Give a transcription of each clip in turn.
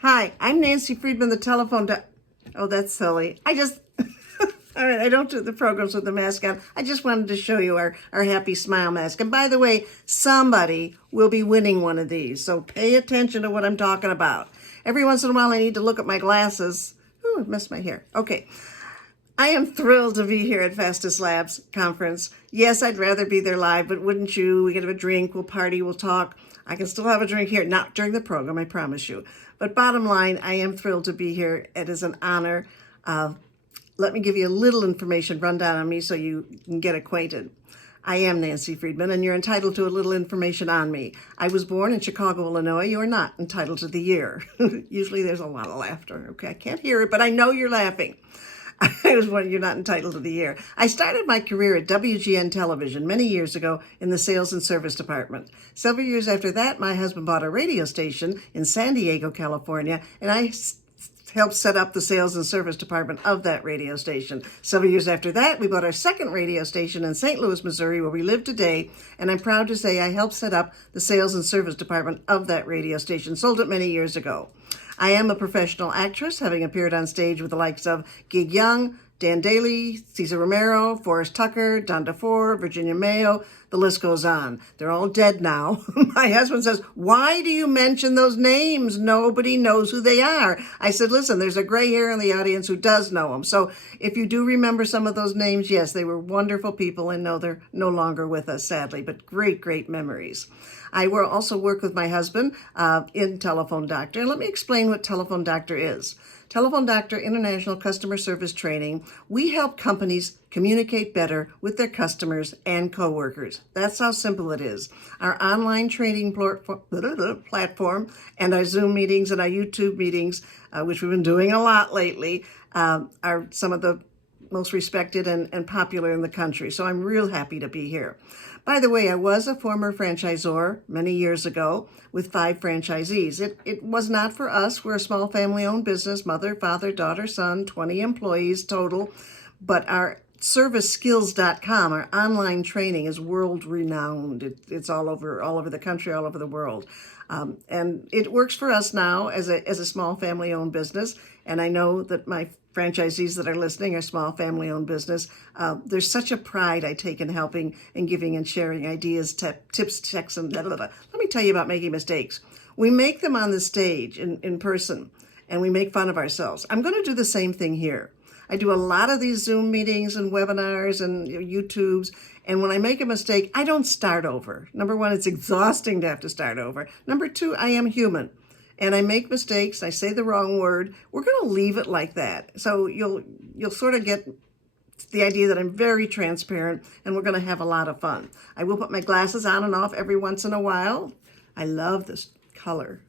Hi, I'm Nancy Friedman, the telephone Oh, that's silly. All right, I don't do the programs with the mask on. I just wanted to show you our happy smile mask. And by the way, somebody will be winning one of these, so pay attention to what I'm talking about. Every once in a while, I need to look at my glasses. Ooh, I missed my hair. Okay. I am thrilled to be here at Fastest Labs conference. Yes, I'd rather be there live, but wouldn't you? We can have a drink, we'll party, we'll talk. I can still have a drink here, not during the program, I promise you. But bottom line, I am thrilled to be here. It is an honor. Let me give you a little information rundown on me so you can get acquainted. I am Nancy Friedman, and you're entitled to a little information on me. I was born in Chicago, Illinois. You are not entitled to the year. Usually there's a lot of laughter. Okay, I can't hear it, but I know you're laughing. I was one, you're not entitled to the year. I started my career at WGN Television many years ago in the sales and service department. Several years after that, my husband bought a radio station in San Diego, California, and I helped set up the sales and service department of that radio station. Several years after that, we bought our second radio station in St. Louis, Missouri, where we live today, and I'm proud to say I helped set up the sales and service department of that radio station, sold it many years ago. I am a professional actress, having appeared on stage with the likes of Gig Young, Dan Daly, Cesar Romero, Forrest Tucker, Don DeFore, Virginia Mayo. The list goes on. They're all dead now. My husband says, "Why do you mention those names? Nobody knows who they are." I said, "Listen, there's a gray hair in the audience who does know them. So if you do remember some of those names, yes, they were wonderful people, and no, they're no longer with us, sadly, but great, great memories." I will also work with my husband in Telephone Doctor. And let me explain what Telephone Doctor is. Telephone Doctor International Customer Service Training, we help companies communicate better with their customers and coworkers. That's how simple it is. Our online training platform and our Zoom meetings and our YouTube meetings, which we've been doing a lot lately, are some of the most respected and popular in the country. So I'm real happy to be here. By the way, I was a former franchisor many years ago with 5 franchisees. It was not for us. We're a small family-owned business, mother, father, daughter, son, 20 employees total. But our serviceskills.com, our online training, is world renowned. It's all over the country, all over the world. And it works for us now as a small family-owned business. And I know that my franchisees that are listening are small family-owned business. There's such a pride I take in helping and giving and sharing ideas, tips, checks, and blah, blah, blah. Let me tell you about making mistakes. We make them on the stage in person, and we make fun of ourselves. I'm going to do the same thing here. I do a lot of these Zoom meetings and webinars and YouTubes, and when I make a mistake, I don't start over. Number one, it's exhausting to have to start over. Number two, I am human. And I make mistakes, I say the wrong word. We're going to leave it like that. So you'll sort of get the idea that I'm very transparent, and we're going to have a lot of fun. I will put my glasses on and off every once in a while. I love this color.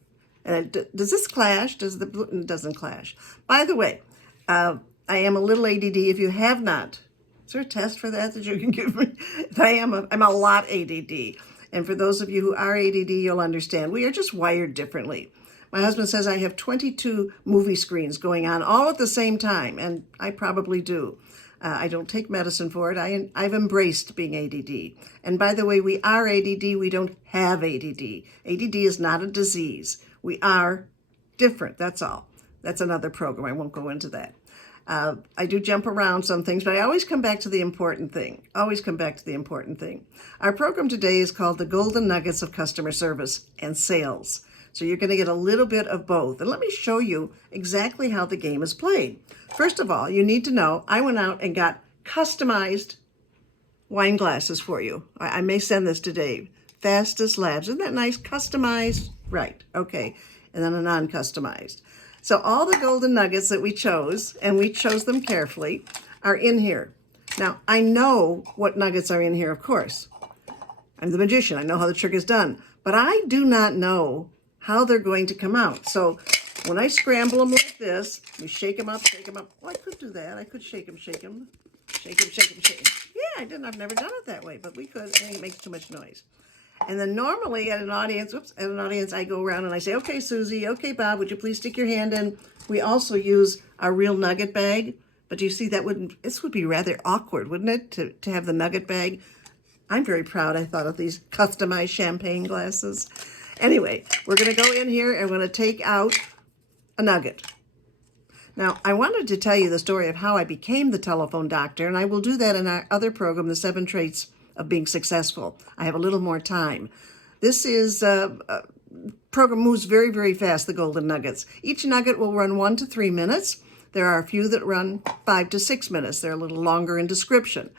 And does this clash? Does the blue? It doesn't clash. By the way, I am a little ADD. If you have not, is there a test for that you can give me? I'm a lot ADD. And for those of you who are ADD, you'll understand. We are just wired differently. My husband says I have 22 movie screens going on all at the same time, and I probably do. I don't take medicine for it. I've embraced being ADD. And by the way, we are ADD. We don't have ADD. ADD is not a disease. We are different. That's all. That's another program. I won't go into that. I do jump around some things, but I always come back to the important thing. Always come back to the important thing. Our program today is called The Golden Nuggets of Customer Service and Sales. So you're going to get a little bit of both. And let me show you exactly how the game is played. First of all, you need to know I went out and got customized wine glasses for you. I may send this to Dave. Fastest Labs. Isn't that nice? Customized? Right. Okay. And then a non-customized. So all the golden nuggets that we chose, and we chose them carefully, are in here. Now, I know what nuggets are in here, of course. I'm the magician. I know how the trick is done. But I do not know how they're going to come out. So when I scramble them like this, we shake them up, shake them up. Oh, I could do that. I could shake them, shake them, shake them, shake them, shake them. Yeah, I didn't. I've never done it that way, but we could. I think it makes too much noise. And then normally at an audience, I go around and I say, "Okay, Susie, okay, Bob, would you please stick your hand in?" We also use our real nugget bag, but you see this would be rather awkward, wouldn't it, to have the nugget bag? I'm very proud I thought of these customized champagne glasses. Anyway, we're going to go in here and we're going to take out a nugget. Now, I wanted to tell you the story of how I became the telephone doctor, and I will do that in our other program, The 7 Traits of Being Successful. I have a little more time. This is program moves very, very fast, the Golden Nuggets. Each nugget will run 1 to 3 minutes. There are a few that run 5 to 6 minutes. They're a little longer in description.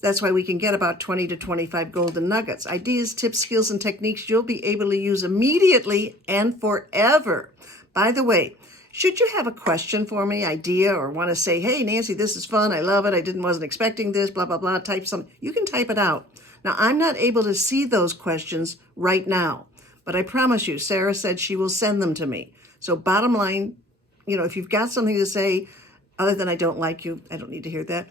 That's why we can get about 20 to 25 golden nuggets. Ideas, tips, skills, and techniques you'll be able to use immediately and forever. By the way, should you have a question for me, idea, or want to say, hey, Nancy, this is fun, I love it, wasn't expecting this, blah, blah, blah, type something, you can type it out. Now, I'm not able to see those questions right now, but I promise you, Sarah said she will send them to me. So bottom line, if you've got something to say, other than I don't like you, I don't need to hear that,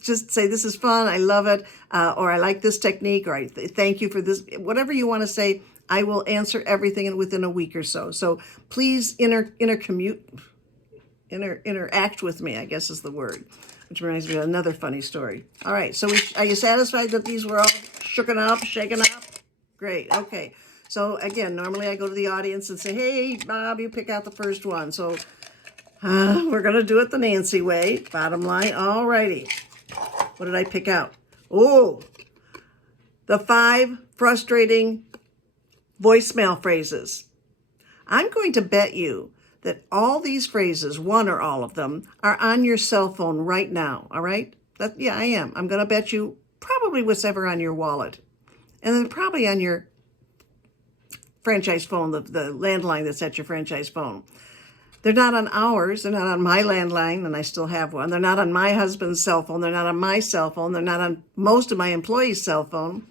just say this is fun, I love it, or I like this technique, or I thank you for this, whatever you want to say. I will answer everything within a week or so. So please interact with me, I guess is the word, which reminds me of another funny story. All right, so are you satisfied that these were all shaken up? Great, okay. So again, normally I go to the audience and say, hey, Bob, you pick out the first one. So we're going to do it the Nancy way, bottom line. All righty. What did I pick out? Oh, the 5 frustrating voicemail phrases. I'm going to bet you that all these phrases, one or all of them, are on your cell phone right now, all right? Yeah, I am. I'm going to bet you probably whatever on your wallet. And then probably on your franchise phone, the landline that's at your franchise phone. They're not on ours. They're not on my landline, and I still have one. They're not on my husband's cell phone. They're not on my cell phone. They're not on most of my employees' cell phone.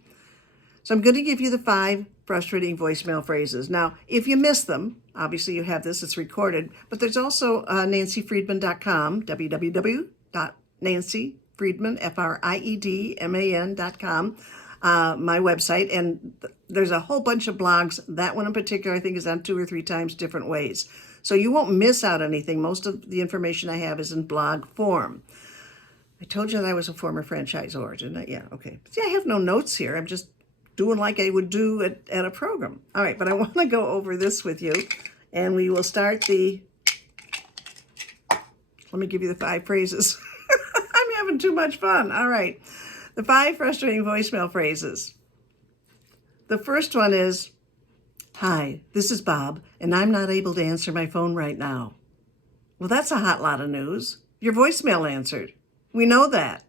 So I'm going to give you the 5 frustrating voicemail phrases. Now, if you miss them, obviously you have this, it's recorded, but there's also nancyfriedman.com, www.nancyfriedman.com, my website, and there's a whole bunch of blogs. That one in particular, I think, is on 2 or 3 times different ways. So you won't miss out anything. Most of the information I have is in blog form. I told you that I was a former franchisor, didn't I? Yeah, okay. See, I have no notes here. I'm just doing like I would do at a program. All right, but I want to go over this with you, and we will start let me give you the 5 phrases. I'm having too much fun. All right, the 5 frustrating voicemail phrases. The first one is, hi, this is Bob, and I'm not able to answer my phone right now. Well, that's a hot lot of news. Your voicemail answered. We know that.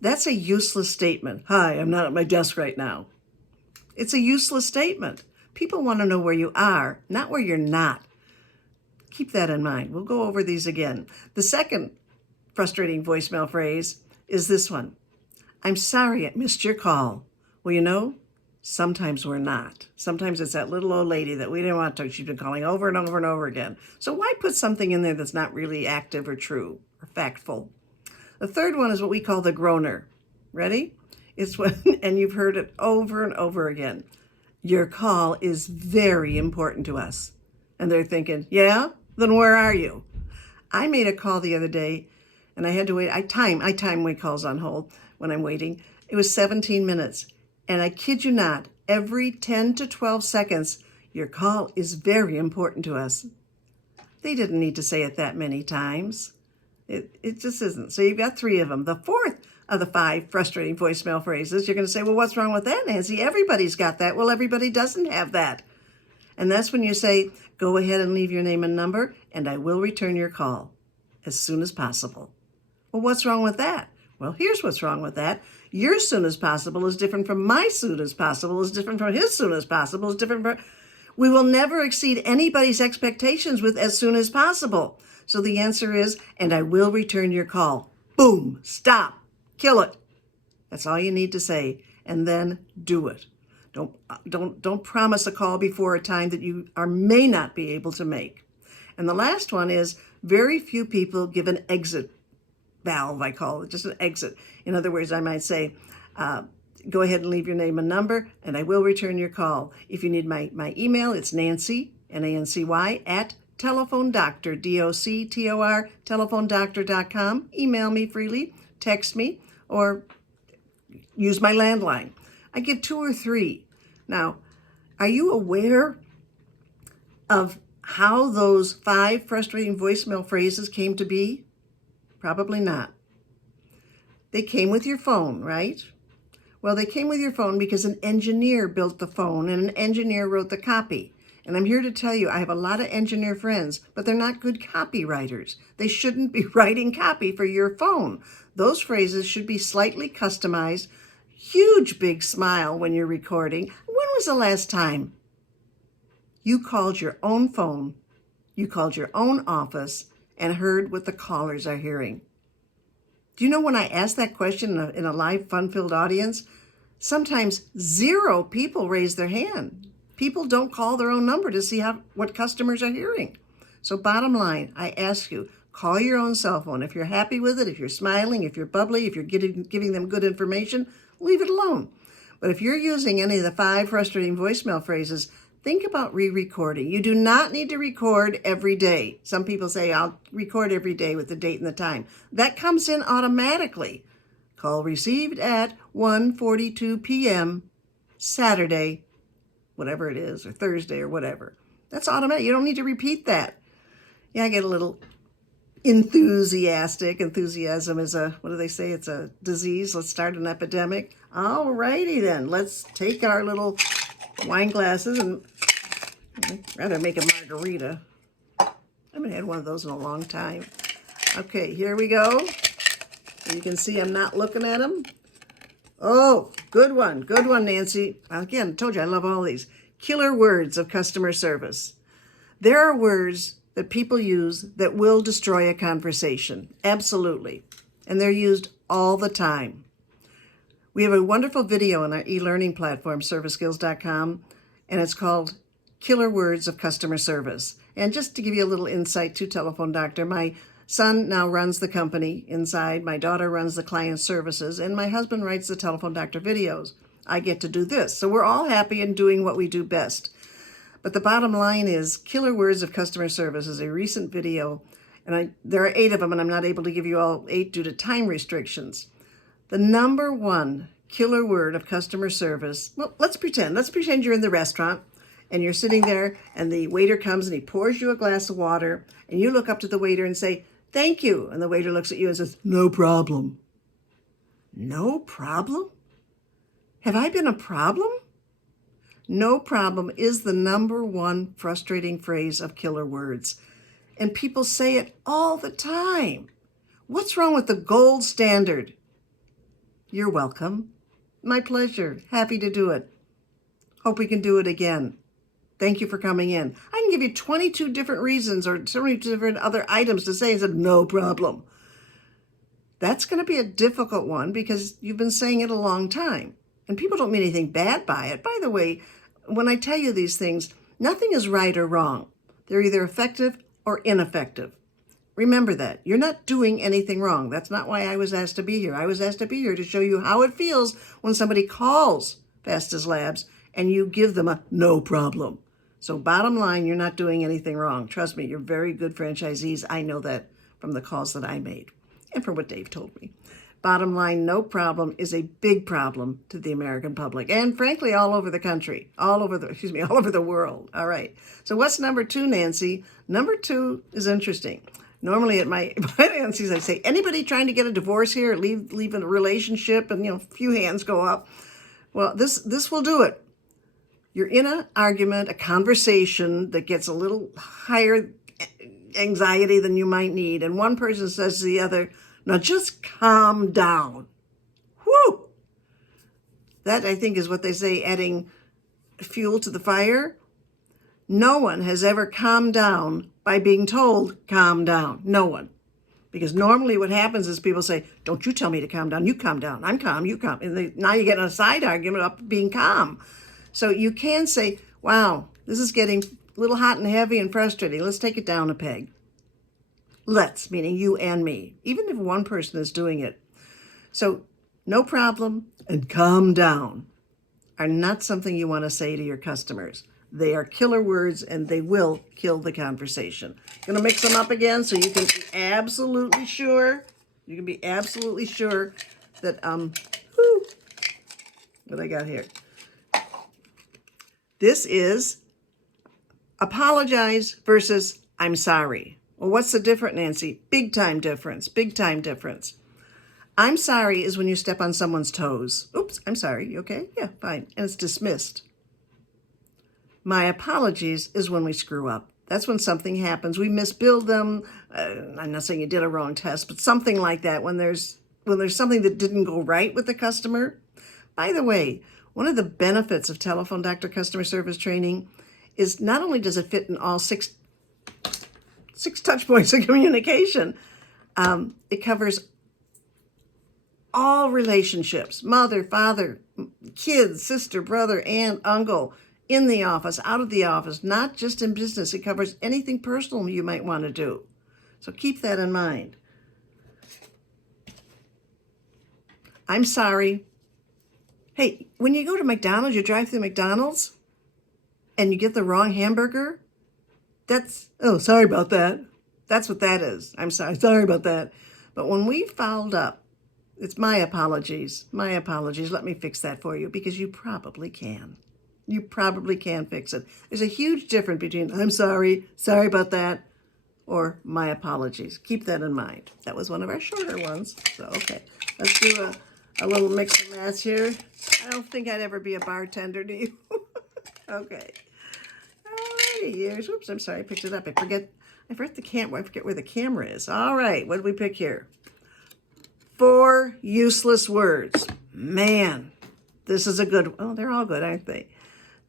That's a useless statement. Hi, I'm not at my desk right now. It's a useless statement. People want to know where you are, not where you're not. Keep that in mind. We'll go over these again. The second frustrating voicemail phrase is this one. I'm sorry I missed your call. Well, sometimes we're not. Sometimes it's that little old lady that we didn't want to talk. She's been calling over and over and over again. So why put something in there that's not really active or true or factful? The third one is what we call the groaner. Ready? It's when, and you've heard it over and over again. Your call is very important to us. And they're thinking, yeah? Then where are you? I made a call the other day, and I had to wait. I time my calls on hold when I'm waiting. It was 17 minutes. And I kid you not, every 10 to 12 seconds, your call is very important to us. They didn't need to say it that many times. It just isn't. So you've got 3 of them. The fourth of the 5 frustrating voicemail phrases, you're going to say, well, what's wrong with that, Nancy? Everybody's got that. Well, everybody doesn't have that. And that's when you say, go ahead and leave your name and number, and I will return your call as soon as possible. Well, what's wrong with that? Well, here's what's wrong with that. Your soon as possible is different from my soon as possible, is different from his soon as possible, is different from... We will never exceed anybody's expectations with as soon as possible. So the answer is, and I will return your call. Boom, stop, kill it. That's all you need to say, and then do it. Don't promise a call before a time that you may not be able to make. And the last one is, very few people give an exit valve, I call it, just an exit. In other words, I might say, go ahead and leave your name and number, and I will return your call. If you need my email, it's Nancy, Nancy, at telephonedoctor, DOCTOR, telephonedoctor.com. Email me freely, text me, or use my landline. I give 2 or 3. Now, are you aware of how those 5 frustrating voicemail phrases came to be? Probably not. They came with your phone, right? Well, they came with your phone because an engineer built the phone and an engineer wrote the copy. And I'm here to tell you, I have a lot of engineer friends, but they're not good copywriters. They shouldn't be writing copy for your phone. Those phrases should be slightly customized. Huge big smile when you're recording. When was the last time you called your own phone, you called your own office, and heard what the callers are hearing? Do you know when I ask that question in a live, fun-filled audience, sometimes 0 people raise their hand. People don't call their own number to see what customers are hearing. So bottom line, I ask you, call your own cell phone. If you're happy with it, if you're smiling, if you're bubbly, if you're giving them good information, leave it alone. But if you're using any of the 5 frustrating voicemail phrases, think about re-recording. You do not need to record every day. Some people say, I'll record every day with the date and the time. That comes in automatically. Call received at 1:42 p.m. Saturday, whatever it is, or Thursday, or whatever. That's automatic. You don't need to repeat that. Yeah, I get a little enthusiastic. Enthusiasm is what do they say? It's a disease. Let's start an epidemic. All righty then. Let's take our little wine glasses and I'd rather make a margarita. I haven't had one of those in a long time. Okay, here we go. You can see I'm not looking at them. Oh, good one, Nancy. Again, I told you I love all these. Killer words of customer service. There are words that people use that will destroy a conversation. Absolutely. And they're used all the time. We have a wonderful video on our e-learning platform, serviceskills.com, and it's called Killer Words of Customer Service. And just to give you a little insight to Telephone Doctor, my son now runs the company inside, my daughter runs the client services, and my husband writes the Telephone Doctor videos. I get to do this. So we're all happy in doing what we do best. But the bottom line is Killer Words of Customer Service is a recent video, and there are 8 of them, and I'm not able to give you all 8 due to time restrictions. The number 1 killer word of customer service, well, let's pretend you're in the restaurant and you're sitting there and the waiter comes and he pours you a glass of water and you look up to the waiter and say, "Thank you." And the waiter looks at you and says, "No problem." No problem? Have I been a problem? No problem is the number 1 frustrating phrase of killer words. And people say it all the time. What's wrong with the gold standard? You're welcome. My pleasure. Happy to do it. Hope we can do it again. Thank you for coming in. I can give you 22 different reasons or so many different other items to say and said, no problem. That's going to be a difficult one because you've been saying it a long time. And people don't mean anything bad by it. By the way, when I tell you these things, nothing is right or wrong. They're either effective or ineffective. Remember that. You're not doing anything wrong. That's not why I was asked to be here. I was asked to be here to show you how it feels when somebody calls Fastest Labs and you give them a no problem. So bottom line, you're not doing anything wrong. Trust me, you're very good franchisees. I know that from the calls that I made and from what Dave told me. Bottom line, no problem is a big problem to the American public and frankly, all over the country, all over the world. All right. So what's number 2, Nancy? Number 2 is interesting. Normally at my Nancy's, I say, anybody trying to get a divorce here, leave a relationship, and a few hands go up. Well, this will do it. You're in an argument, a conversation that gets a little higher anxiety than you might need, and one person says to the other, "Now just calm down." Whew! That, I think, is what they say, adding fuel to the fire. No one has ever calmed down by being told, calm down. No one. Because normally what happens is people say, don't you tell me to calm down. You calm down. I'm calm. You calm. And now you get in a side argument up being calm. So you can say, wow, this is getting a little hot and heavy and frustrating. Let's take it down a peg. Let's, meaning you and me, even if one person is doing it. So no problem and calm down are not something you want to say to your customers. They are killer words and they will kill the conversation. Going to mix them up again so you can be absolutely sure. You can be absolutely sure that, what I got here. This is Apologize versus I'm sorry. Well, what's the difference, Nancy? Big time difference. Big time difference. I'm sorry is when you step on someone's toes. Oops, I'm sorry. You okay? Yeah, fine. And it's dismissed. My apologies is when we screw up. That's when something happens. We misbuild them. I'm not saying you did a wrong test, but something like that. When there's something that didn't go right with the customer. By the way, one of the benefits of telephone doctor customer service training is not only does it fit in all six touch points of communication, it covers all relationships, mother, father, kids, sister, brother, aunt, uncle, in the office, out of the office, not just in business. It covers anything personal you might want to do. So keep that in mind. I'm sorry. Hey, when you go to McDonald's, you drive through McDonald's and you get the wrong hamburger, sorry about that. That's what that is. I'm sorry about that. But when we fouled up, it's my apologies. My apologies. Let me fix that for you because you probably can. You probably can fix it. There's a huge difference between I'm sorry about that, or my apologies. Keep that in mind. That was one of our shorter ones. So, okay, let's do a little mix and match here. I don't think I'd ever be a bartender, do you? Okay. Alrighty, here's, oops, I'm sorry, I picked it up. I forget the camera. I forget where the camera is. All right, what did we pick here? 4 useless words. Man, this is a good, oh, they're all good, aren't they?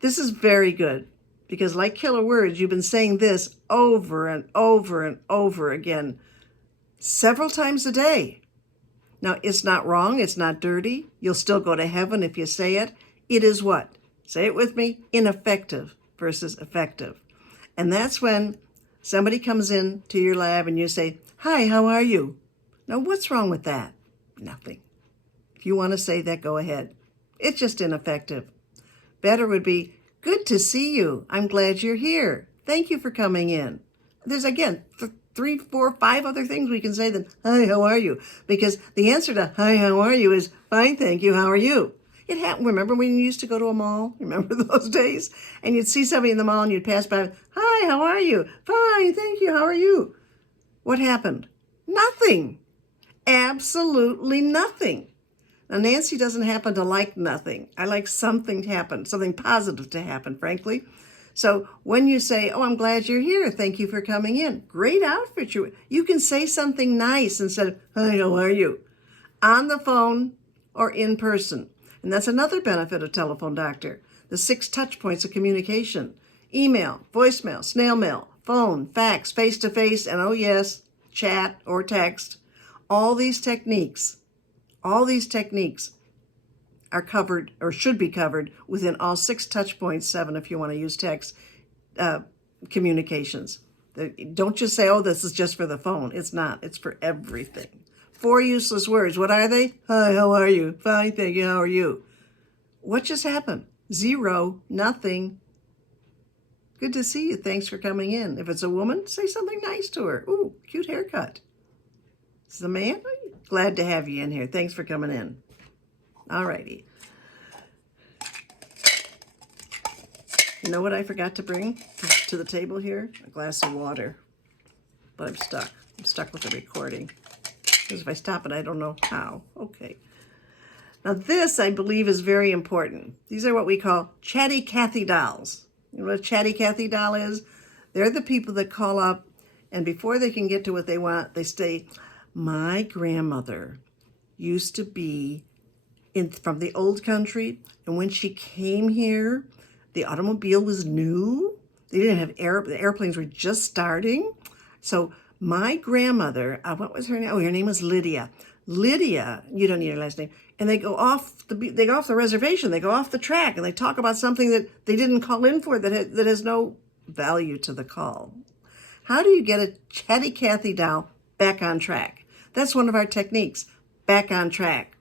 This is very good because like killer words, you've been saying this over and over and over again several times a day. Now, it's not wrong. It's not dirty. You'll still go to heaven if you say it. It is what? Say it with me. Ineffective versus effective. And that's when somebody comes in to your lab and you say, hi, how are you? Now, what's wrong with that? Nothing. If you want to say that, go ahead. It's just ineffective. Better would be, good to see you. I'm glad you're here. Thank you for coming in. There's, again, 3, 4, 5 other things we can say than, hi, how are you? Because the answer to, hi, how are you is, fine, thank you, how are you? It happened, remember when you used to go to a mall? Remember those days? And you'd see somebody in the mall and you'd pass by, hi, how are you? Fine, thank you, how are you? What happened? Nothing. Absolutely nothing. Now, Nancy doesn't happen to like nothing. I like something to happen, something positive to happen, frankly. So when you say, oh, I'm glad you're here. Thank you for coming in. Great outfit. You can say something nice instead of, hi, how are you? On the phone or in person. And that's another benefit of telephone doctor. The 6 touch points of communication. Email, voicemail, snail mail, phone, fax, face-to-face, and oh yes, chat or text. All these techniques are covered or should be covered within all 6 touch points, 7 if you want to use text, communications. Don't just say, oh, this is just for the phone. It's not. It's for everything. 4 useless words. What are they? Hi, how are you? Fine, thank you. How are you? What just happened? 0, nothing. Good to see you. Thanks for coming in. If it's a woman, say something nice to her. Ooh, cute haircut. Is the man? Glad to have you in here. Thanks for coming in. All righty. You know what I forgot to bring to the table here? A glass of water. But I'm stuck. I'm stuck with the recording. Because if I stop it, I don't know how. Okay. Now this, I believe, is very important. These are what we call chatty Cathy dolls. You know what a chatty Cathy doll is? They're the people that call up, and before they can get to what they want, they say, my grandmother used to be from the old country, and when she came here, the automobile was new. They didn't have the airplanes were just starting. So my grandmother, what was her name? Oh, her name was Lydia. Lydia, you don't need her last name. And they go off the reservation. They go off the track, and they talk about something that they didn't call in for that has no value to the call. How do you get a chatty Cathy doll back on track? That's one of our techniques. Back on track.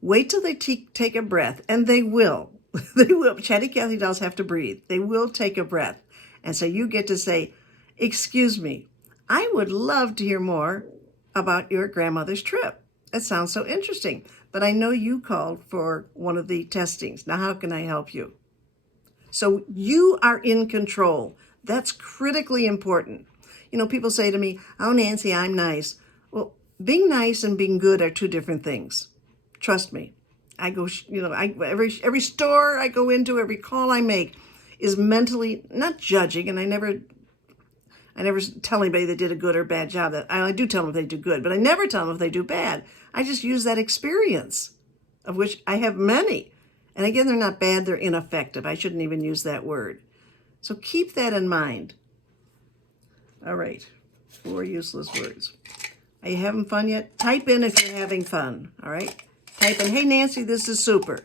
Wait till they take a breath, and they will. They will. Chatty Cathy dolls have to breathe. They will take a breath. And so you get to say, excuse me, I would love to hear more about your grandmother's trip. That sounds so interesting. But I know you called for one of the testings. Now, how can I help you? So you are in control. That's critically important. You know, people say to me, oh, Nancy, I'm nice. Well, being nice and being good are two different things. Trust me. I go, every store I go into, every call I make is mentally not judging, and I never tell anybody they did a good or bad job. That I do tell them if they do good, but I never tell them if they do bad. I just use that experience, of which I have many. And again, they're not bad, they're ineffective. I shouldn't even use that word. So keep that in mind. All right, 4 useless words. Are you having fun yet? Type in if you're having fun, all right? Type in, hey, Nancy, this is super.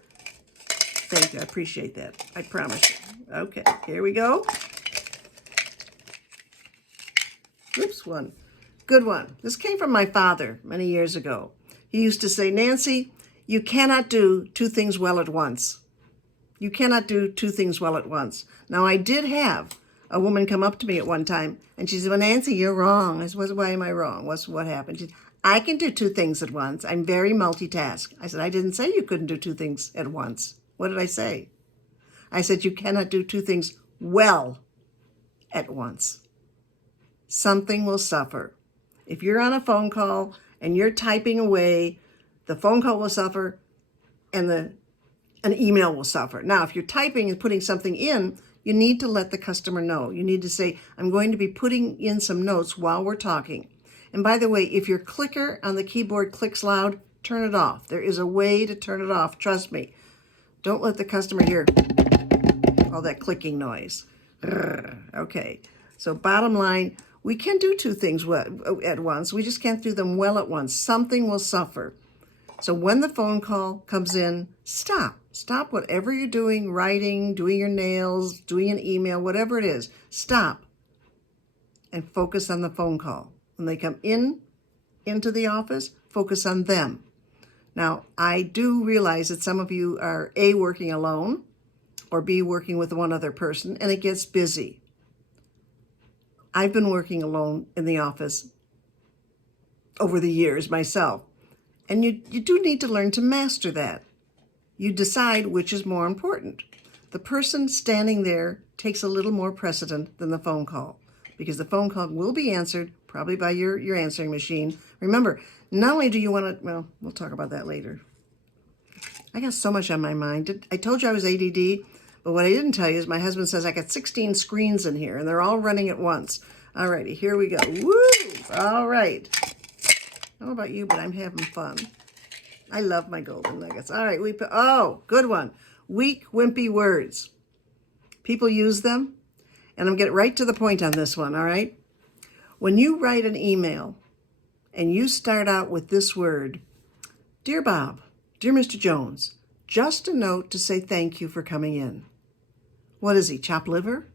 Thank you, I appreciate that. I promise you. Okay, here we go. Oops, one. Good one. This came from my father many years ago. He used to say, Nancy, you cannot do two things well at once. You cannot do two things well at once. Now, I did have a woman come up to me at one time, and she said, well, Nancy, you're wrong. I said, why am I wrong? What happened? She said, I can do two things at once. I'm very multitask. I said, I didn't say you couldn't do two things at once. What did I say? I said, you cannot do two things well at once. Something will suffer. If you're on a phone call and you're typing away, the phone call will suffer and an email will suffer. Now, if you're typing and putting something in, you need to let the customer know. You need to say, I'm going to be putting in some notes while we're talking. And by the way, if your clicker on the keyboard clicks loud, turn it off. There is a way to turn it off. Trust me. Don't let the customer hear all that clicking noise. Okay. So bottom line, we can do two things at once. We just can't do them well at once. Something will suffer. So when the phone call comes in, stop. Stop whatever you're doing, writing, doing your nails, doing an email, whatever it is. Stop and focus on the phone call. When they come into the office, focus on them. Now, I do realize that some of you are A, working alone, or B, working with one other person, and it gets busy. I've been working alone in the office over the years myself. And you do need to learn to master that. You decide which is more important. The person standing there takes a little more precedent than the phone call, because the phone call will be answered probably by your answering machine. Remember, not only do you want to, well, we'll talk about that later. I got so much on my mind. I told you I was ADD, but what I didn't tell you is my husband says I got 16 screens in here, and they're all running at once. All righty, here we go. Woo! All right. I don't know about you, but I'm having fun. I love my golden nuggets. All right, good one. Weak, wimpy words. People use them, and I'm getting right to the point on this one, all right? When you write an email and you start out with this word, Dear Bob, Dear Mr. Jones, just a note to say thank you for coming in. What is he, chopped liver?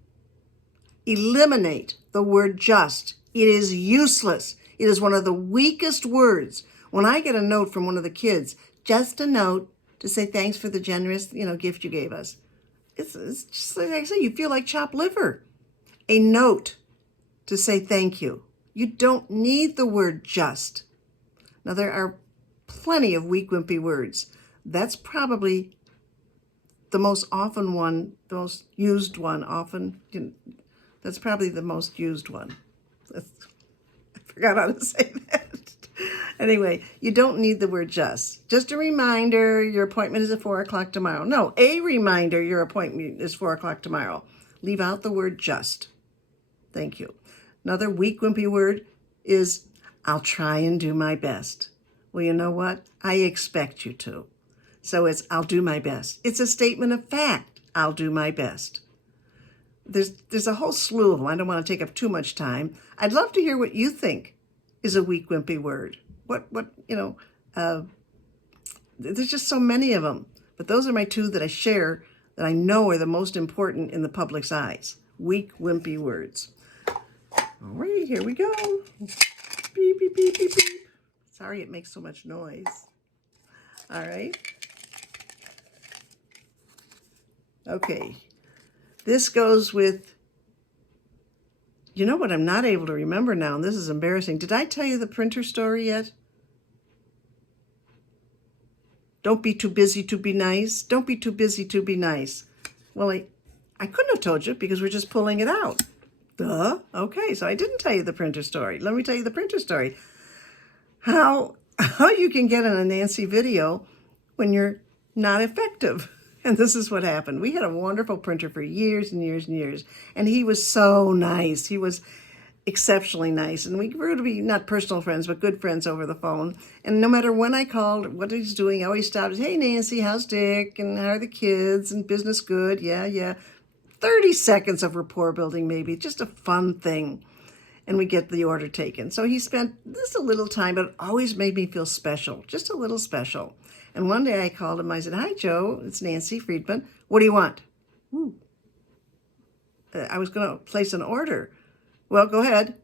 Eliminate the word just. It is useless. It is one of the weakest words. When I get a note from one of the kids, just a note to say thanks for the generous, gift you gave us. It's just like I say, you feel like chopped liver. A note to say thank you. You don't need the word just. Now, there are plenty of weak, wimpy words. That's probably the most often one, the most used one often. That's probably the most used one. I forgot how to say that. Anyway, you don't need the word just. Just a reminder, your appointment is at 4 o'clock tomorrow. No, a reminder, your appointment is 4 o'clock tomorrow. Leave out the word just. Thank you. Another weak, wimpy word is, I'll try and do my best. Well, you know what? I expect you to. So it's, I'll do my best. It's a statement of fact. I'll do my best. There's a whole slew of them. I don't want to take up too much time. I'd love to hear what you think is a weak, wimpy word. There's just so many of them. But those are my two that I share that I know are the most important in the public's eyes. Weak, wimpy words. All right, here we go. Beep, beep, beep, beep, beep. Sorry it makes so much noise. All right. Okay. This goes with, you know what I'm not able to remember now, and this is embarrassing. Did I tell you the printer story yet? Don't be too busy to be nice. Don't be too busy to be nice. Well, I couldn't have told you because we're just pulling it out. Duh. Okay, so I didn't tell you the printer story. Let me tell you the printer story. How you can get in a Nancy video when you're not effective. And this is what happened. We had a wonderful printer for years and years and years, and he was so nice. He was exceptionally nice, and we grew to be not personal friends, but good friends over the phone. And no matter when I called, what he's doing, I always stopped. Hey, Nancy, how's Dick? And how are the kids? And business good? Yeah, yeah. 30 seconds of rapport building, maybe. Just a fun thing. And we get the order taken. So he spent just a little time, but it always made me feel special, just a little special. And one day I called him. I said, hi, Joe. It's Nancy Friedman. What do you want? I was going to place an order. Well, go ahead.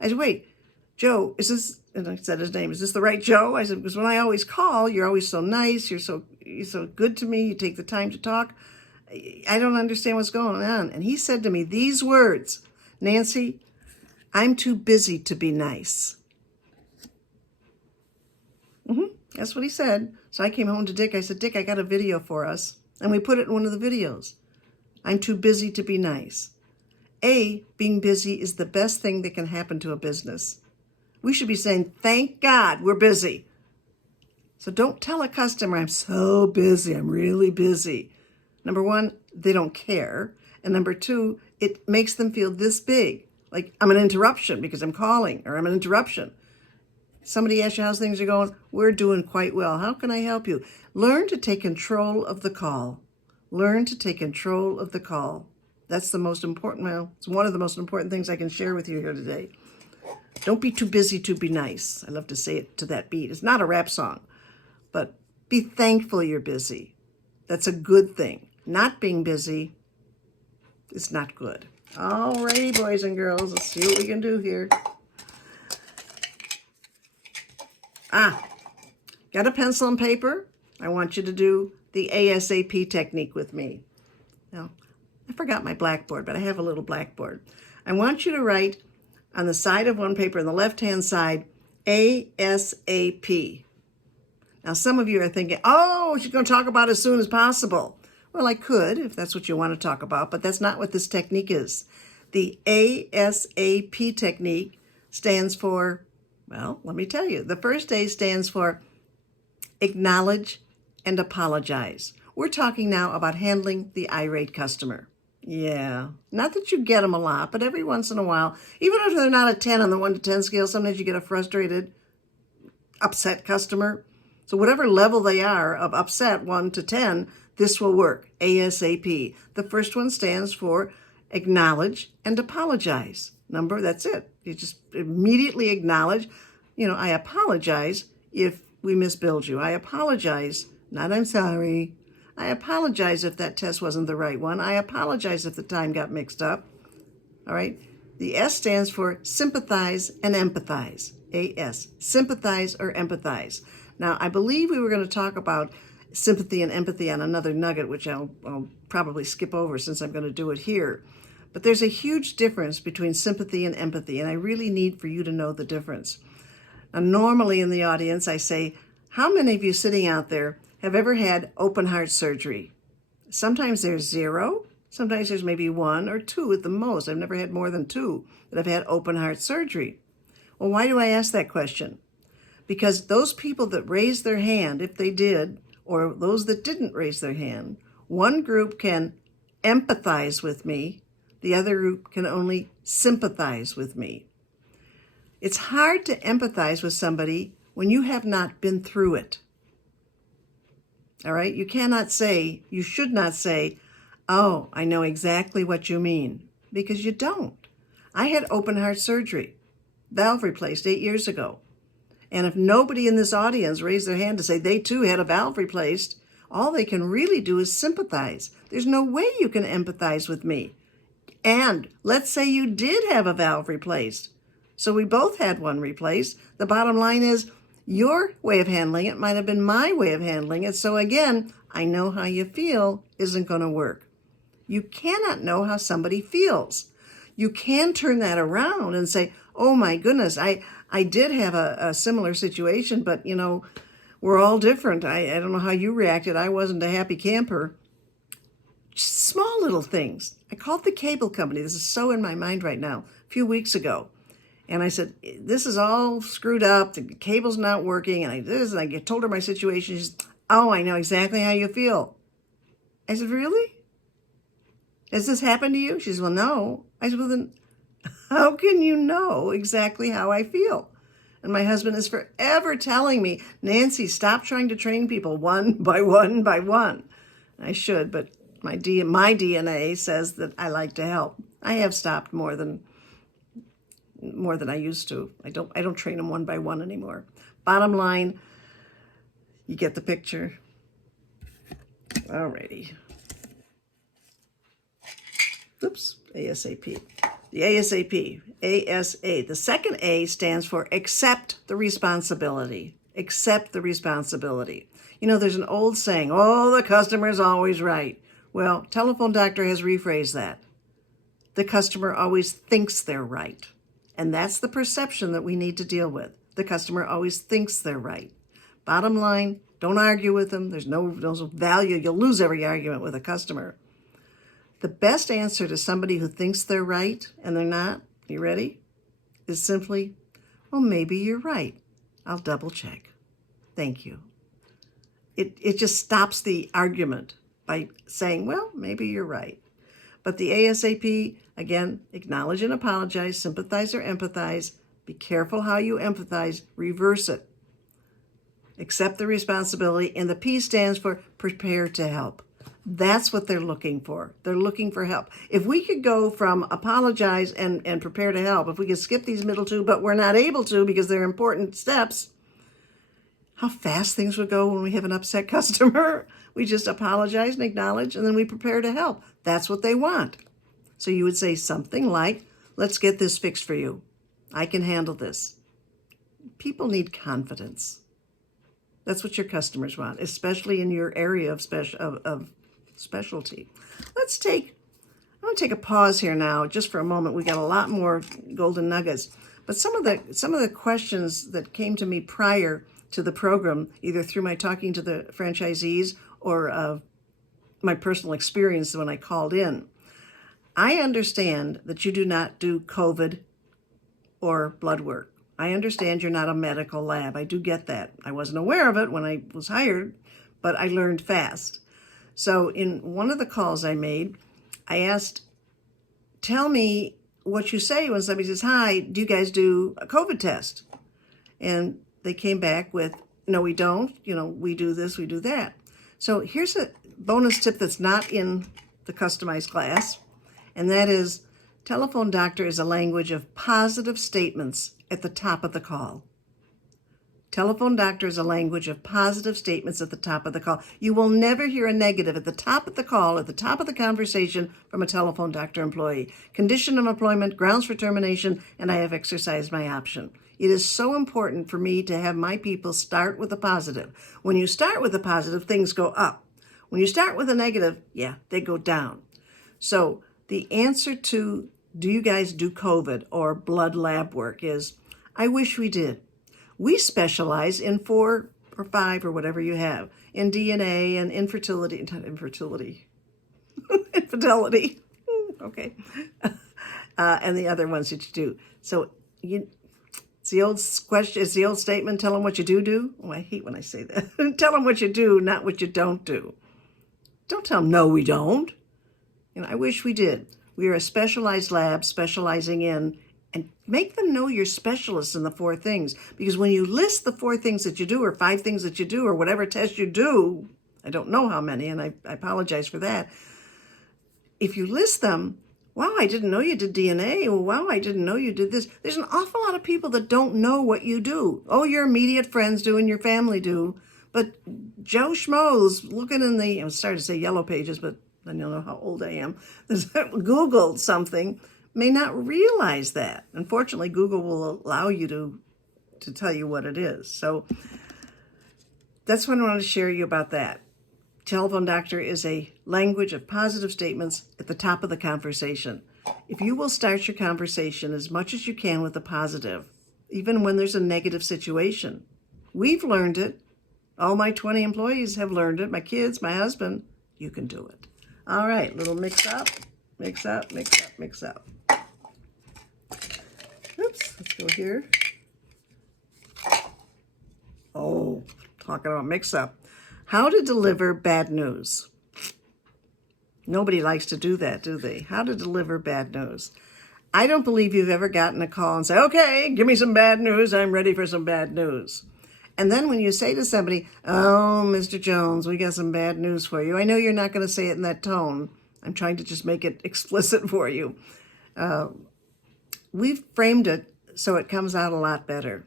I said, wait, Joe, is this, and I said his name, is this the right Joe? I said, because when I always call, you're always so nice. You're so good to me. You take the time to talk. I don't understand what's going on. And he said to me these words, Nancy, I'm too busy to be nice. That's what he said. So I came home to Dick. I said, Dick, I got a video for us. And we put it in one of the videos. I'm too busy to be nice. Being busy is the best thing that can happen to a business. We should be saying, thank God we're busy. So don't tell a customer, I'm so busy, I'm really busy. Number one, they don't care. And number two, it makes them feel this big. Like I'm an interruption because I'm calling, or I'm an interruption. Somebody asks you how's things are going, we're doing quite well. How can I help you? Learn to take control of the call. Learn to take control of the call. That's the most important, well, it's one of the most important things I can share with you here today. Don't be too busy to be nice. I love to say it to that beat. It's not a rap song, but be thankful you're busy. That's a good thing. Not being busy is not good. All righty, boys and girls, let's see what we can do here. Got a pencil and paper? I want you to do the ASAP technique with me. Now, I forgot my blackboard, but I have a little blackboard. I want you to write on the side of one paper, on the left-hand side, ASAP. Now, some of you are thinking, oh, she's going to talk about as soon as possible. Well, I could, if that's what you want to talk about, but that's not what this technique is. The ASAP technique stands for, well, let me tell you. The first A stands for acknowledge and apologize. We're talking now about handling the irate customer. Yeah, not that you get them a lot, but every once in a while, even if they're not a 10 on the 1 to 10 scale, sometimes you get a frustrated, upset customer. So whatever level they are of upset, 1 to 10, this will work, ASAP. The first one stands for acknowledge and apologize. That's it. You just immediately acknowledge, I apologize if we misbilled you. I apologize, not I'm sorry. I apologize if that test wasn't the right one. I apologize if the time got mixed up. All right. The S stands for sympathize and empathize. AS, sympathize or empathize. Now, I believe we were going to talk about sympathy and empathy on another nugget, which I'll probably skip over since I'm going to do it here. But there's a huge difference between sympathy and empathy, and I really need for you to know the difference. Now, normally in the audience, I say, how many of you sitting out there have ever had open heart surgery? Sometimes there's 0. Sometimes there's maybe 1 or 2 at the most. I've never had more than 2 that have had open heart surgery. Well, why do I ask that question? Because those people that raised their hand, if they did, or those that didn't raise their hand, one group can empathize with me, the other group can only sympathize with me. It's hard to empathize with somebody when you have not been through it. All right? You should not say, oh, I know exactly what you mean, because you don't. I had open heart surgery, valve replaced 8 years ago. And if nobody in this audience raised their hand to say they too had a valve replaced, all they can really do is sympathize. There's no way you can empathize with me. And let's say you did have a valve replaced. So we both had one replaced. The bottom line is your way of handling it might have been my way of handling it. So again, I know how you feel isn't going to work. You cannot know how somebody feels. You can turn that around and say, oh my goodness, I did have a similar situation, but we're all different. I don't know how you reacted. I wasn't a happy camper. Small little things. I called the cable company. This is so in my mind right now. A few weeks ago. And I said, this is all screwed up. The cable's not working. And I told her my situation. She said, oh, I know exactly how you feel. I said, really? Has this happened to you? She said, well, no. I said, well, then how can you know exactly how I feel? And my husband is forever telling me, Nancy, stop trying to train people one by one by one. I should, but my DNA says that I like to help. I have stopped more than I used to. I don't train them one by one anymore. Bottom line, you get the picture. Alrighty. Oops, ASAP. The ASAP, ASA. The second A stands for accept the responsibility. Accept the responsibility. You know, there's an old saying, oh, the customer's always right. Well, Telephone Doctor has rephrased that. The customer always thinks they're right. And that's the perception that we need to deal with. The customer always thinks they're right. Bottom line, don't argue with them. There's no value. You'll lose every argument with a customer. The best answer to somebody who thinks they're right and they're not, you ready? Is simply, well, maybe you're right. I'll double check. Thank you. It just stops the argument by saying, well, maybe you're right. But the ASAP, again, acknowledge and apologize, sympathize or empathize. Be careful how you empathize. Reverse it. Accept the responsibility. And the P stands for prepare to help. That's what they're looking for. They're looking for help. If we could go from apologize and prepare to help, if we could skip these middle two, but we're not able to because they're important steps, how fast things would go when we have an upset customer. We just apologize and acknowledge, and then we prepare to help. That's what they want. So you would say something like, let's get this fixed for you. I can handle this. People need confidence. That's what your customers want, especially in your area of specialty. I'm going to take a pause here now, just for a moment. We got a lot more golden nuggets. But some of the questions that came to me prior to the program, either through my talking to the franchisees or my personal experience when I called in. I understand that you do not do COVID or blood work. I understand you're not a medical lab. I do get that. I wasn't aware of it when I was hired, but I learned fast. So in one of the calls I made, I asked, tell me what you say when somebody says, hi, do you guys do a COVID test? And they came back with, no, we don't. You know, we do this, we do that. So here's a bonus tip that's not in the customized class, and that is Telephone Doctor is a language of positive statements at the top of the call. Telephone Doctor is a language of positive statements at the top of the call. You will never hear a negative at the top of the call, at the top of the conversation from a Telephone Doctor employee. Condition of employment, grounds for termination, and I have exercised my option. It is so important for me to have my people start with a positive. When you start with a positive, things go up. When you start with a negative, yeah, they go down. So the answer to, do you guys do COVID or blood lab work is, I wish we did. We specialize in 4 or 5 or whatever you have, in DNA and infertility, infidelity, okay, and the other ones that you do. So it's the old question, it's the old statement, tell them what you do. Oh, I hate when I say that. Tell them what you do, not what you don't do. Don't tell them, no, we don't. I wish we did. We are a specialized lab specializing in, and make them know you're specialists in the 4 things. Because when you list the 4 things that you do, or 5 things that you do, or whatever test you do, I don't know how many, and I apologize for that. If you list them, wow, I didn't know you did DNA. Well, wow, I didn't know you did this. There's an awful lot of people that don't know what you do. Oh, your immediate friends do and your family do. But Joe Schmo's looking in the, I'm sorry to say yellow pages, but then you'll know how old I am, Googled something, may not realize that. Unfortunately, Google will allow you to tell you what it is. So that's what I want to share you about that. Telephone Doctor is a language of positive statements at the top of the conversation. If you will start your conversation as much as you can with a positive, even when there's a negative situation. We've learned it. All my 20 employees have learned it. My kids, my husband, you can do it. All right, little mix up, mix up, mix up, mix up. Oops, let's go here. Oh, talking about mix up. How to deliver bad news. Nobody likes to do that, do they? How to deliver bad news. I don't believe you've ever gotten a call and say, okay, give me some bad news. I'm ready for some bad news. And then when you say to somebody, oh, Mr. Jones, we got some bad news for you. I know you're not going to say it in that tone. I'm trying to just make it explicit for you. We've framed it so it comes out a lot better.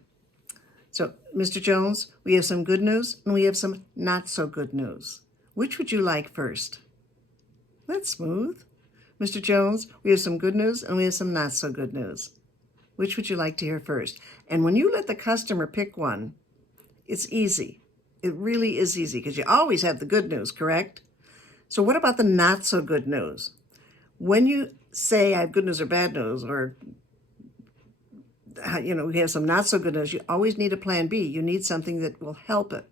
So, Mr. Jones, we have some good news and we have some not so good news. Which would you like first? That's smooth. Mr. Jones, we have some good news and we have some not so good news. Which would you like to hear first? And when you let the customer pick one, it's easy. It really is easy because you always have the good news, correct? So what about the not so good news? When you say I have good news or bad news, or we have some not so good news, you always need a plan B. You need something that will help it.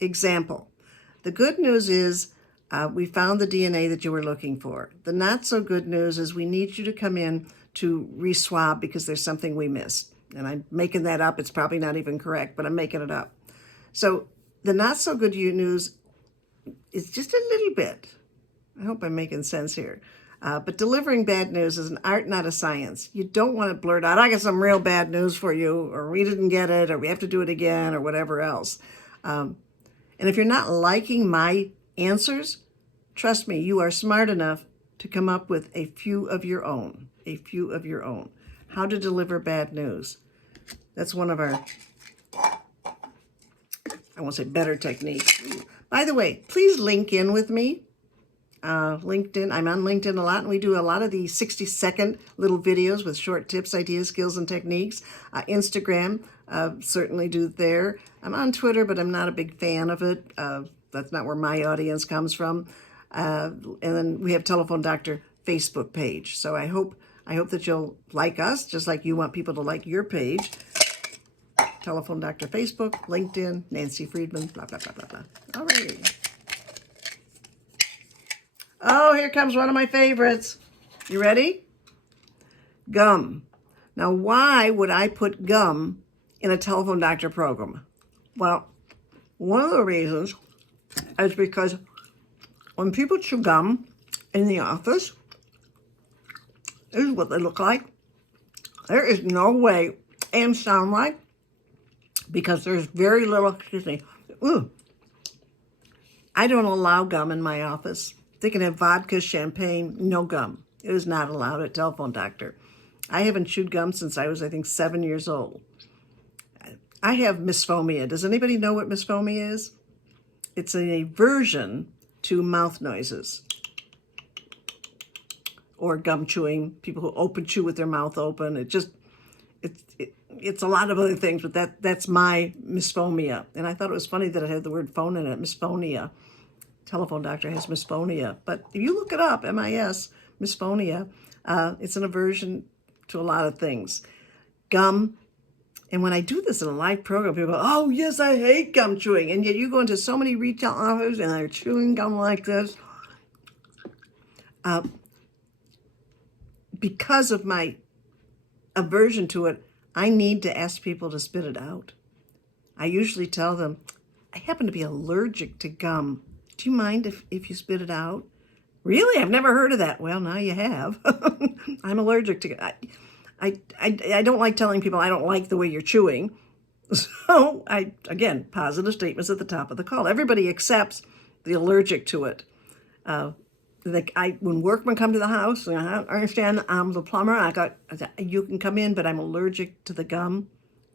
Example, the good news is we found the DNA that you were looking for. The not so good news is we need you to come in to re-swab because there's something we missed. And I'm making that up. It's probably not even correct, but I'm making it up. So the not so good news is just a little bit. I hope I'm making sense here. But delivering bad news is an art, not a science. You don't want to blurt out, I got some real bad news for you, or we didn't get it, or we have to do it again, or whatever else. And if you're not liking my answers, trust me, you are smart enough to come up with a few of your own. A few of your own. How to deliver bad news. That's one of our, I won't say better techniques. By the way, please link in with me. LinkedIn, I'm on LinkedIn a lot, and we do a lot of the 60-second little videos with short tips, ideas, skills, and techniques. Instagram, certainly do there. I'm on Twitter, but I'm not a big fan of it. That's not where my audience comes from. And then we have Telephone Doctor Facebook page. So I hope that you'll like us, just like you want people to like your page. Telephone Doctor Facebook, LinkedIn, Nancy Friedman, blah, blah, blah, blah, blah. All right. Oh, here comes one of my favorites. You ready? Gum. Now, why would I put gum in a telephone doctor program? Well, one of the reasons is because when people chew gum in the office, this is what they look like. There is no way and sound like, because there's very little, ooh. I don't allow gum in my office. They can have vodka, champagne, no gum. It is not allowed at Telephone Doctor. I haven't chewed gum since I was, I think, 7 years old. I have misphomia. Does anybody know what misphomia is? It's an aversion to mouth noises or gum chewing. People who open chew with their mouth open. It's a lot of other things, but that's my misphomia. And I thought it was funny that it had the word phone in it, misphonia. Telephone Doctor has misphonia. But if you look it up, MIS, misphonia, it's an aversion to a lot of things. Gum. And when I do this in a live program, people go, oh, yes, I hate gum chewing. And yet you go into so many retail offices and they're chewing gum like this. Because of my aversion to it, I need to ask people to spit it out. I usually tell them, I happen to be allergic to gum. Do you mind if you spit it out? Really? I've never heard of that. Well, now you have. I'm allergic to it. I don't like telling people I don't like the way you're chewing. So again, positive statements at the top of the call. Everybody accepts the allergic to it. When workmen come to the house, I understand I'm the plumber. You can come in, but I'm allergic to the gum.